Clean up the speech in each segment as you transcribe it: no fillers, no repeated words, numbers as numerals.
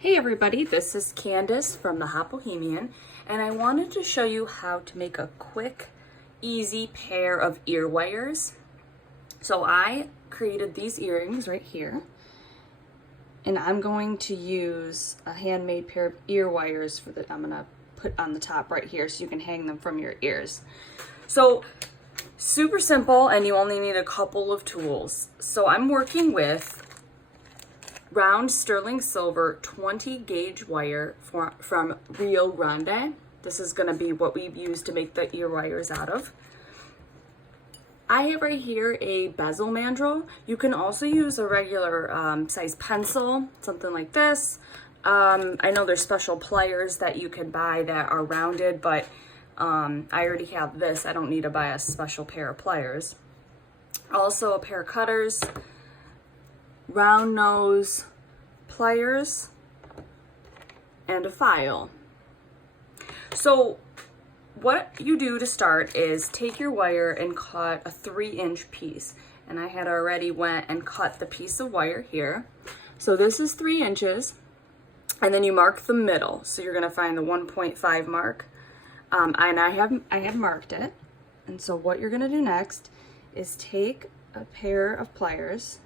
Hey everybody, this is Candace from the Hot Bohemian, and I wanted to show you how to make a quick, easy pair of ear wires. So I created these earrings right here, and I'm going to use a handmade pair of ear wires I'm gonna put on the top right here so you can hang them from your ears. So super simple, and you only need a couple of tools. So I'm working with round sterling silver 20 gauge wire from Rio Grande. This is going to be what we use to make the ear wires out of. I have right here a bezel mandrel. You can also use a regular size pencil, something like this. I know there's special pliers that you can buy that are rounded, but I already have this. I don't need to buy a special pair of pliers. Also a pair of cutters, round nose pliers, and a file. So what you do to start is take your wire and cut a 3-inch piece. And I had already went and cut the piece of wire here. So this is 3 inches, and then you mark the middle. So you're gonna find the 1.5 mark. And I have marked it. And so what you're gonna do next is take a pair of pliers.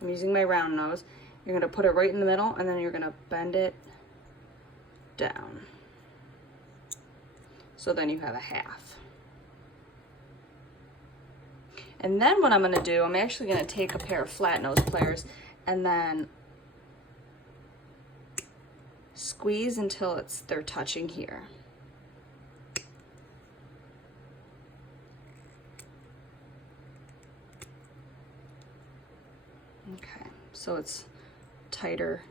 I'm using my round nose. You're gonna put it right in the middle, and then you're gonna bend it down. So then you have a half. And then what I'm gonna do, I'm actually gonna take a pair of flat nose pliers and then squeeze until they're touching here. Okay, so it's tighter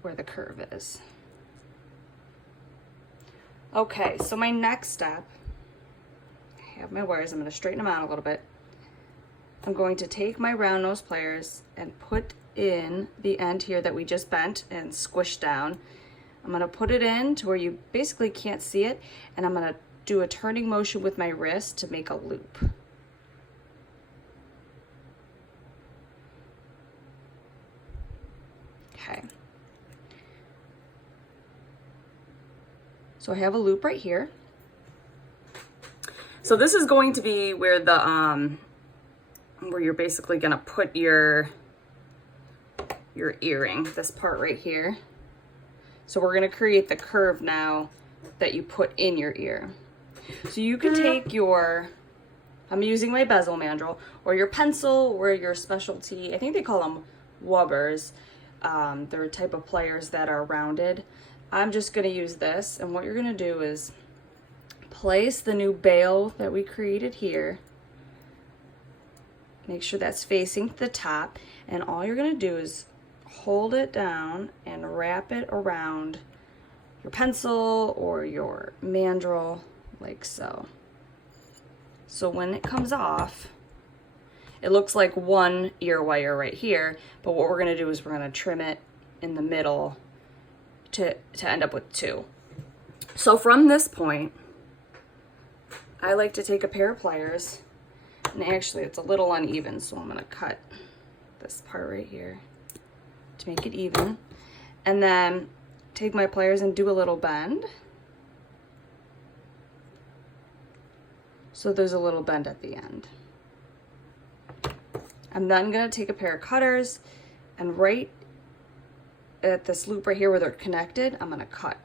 where the curve is. Okay, so my next step, I have my wires, I'm going to straighten them out a little bit. I'm going to take my round nose pliers and put in the end here that we just bent and squished down. I'm going to put it in to where you basically can't see it, and I'm going to do a turning motion with my wrist to make a loop. Okay. So I have a loop right here. So this is going to be where the where you're basically gonna put your earring, this part right here. So we're gonna create the curve now that you put in your ear. So you can take I'm using my bezel mandrel, or your pencil, or your specialty, I think they call them wubbers. They're a type of pliers that are rounded. I'm just going to use this, and what you're going to do is place the new bail that we created here. Make sure that's facing the top, and all you're going to do is hold it down and wrap it around your pencil or your mandrel like so. So when it comes off, it looks like one ear wire right here, but what we're gonna do is we're gonna trim it in the middle to end up with two. So from this point, I like to take a pair of pliers, and actually it's a little uneven, so I'm gonna cut this part right here to make it even. And then take my pliers and do a little bend. So there's a little bend at the end. I'm then going to take a pair of cutters, and right at this loop right here where they're connected, I'm going to cut.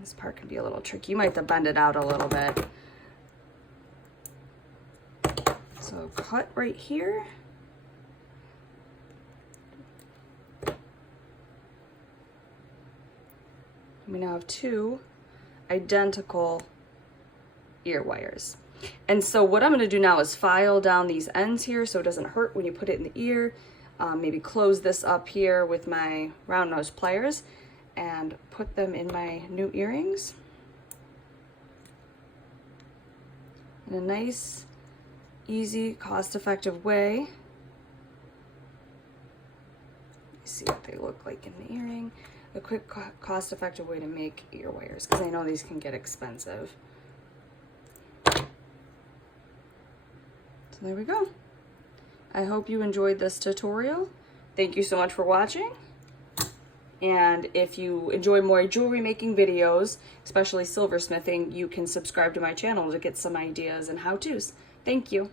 This part can be a little tricky. You might have to bend it out a little bit. So cut right here. We now have two identical ear wires. And so what I'm going to do now is file down these ends here so it doesn't hurt when you put it in the ear. Maybe close this up here with my round nose pliers and put them in my new earrings in a nice, easy, cost-effective way. Let me see what they look like in the earring. A quick, cost-effective way to make ear wires, because I know these can get expensive. So there we go. I hope you enjoyed this tutorial. Thank you so much for watching. And if you enjoy more jewelry making videos, especially silversmithing, you can subscribe to my channel to get some ideas and how-tos. Thank you.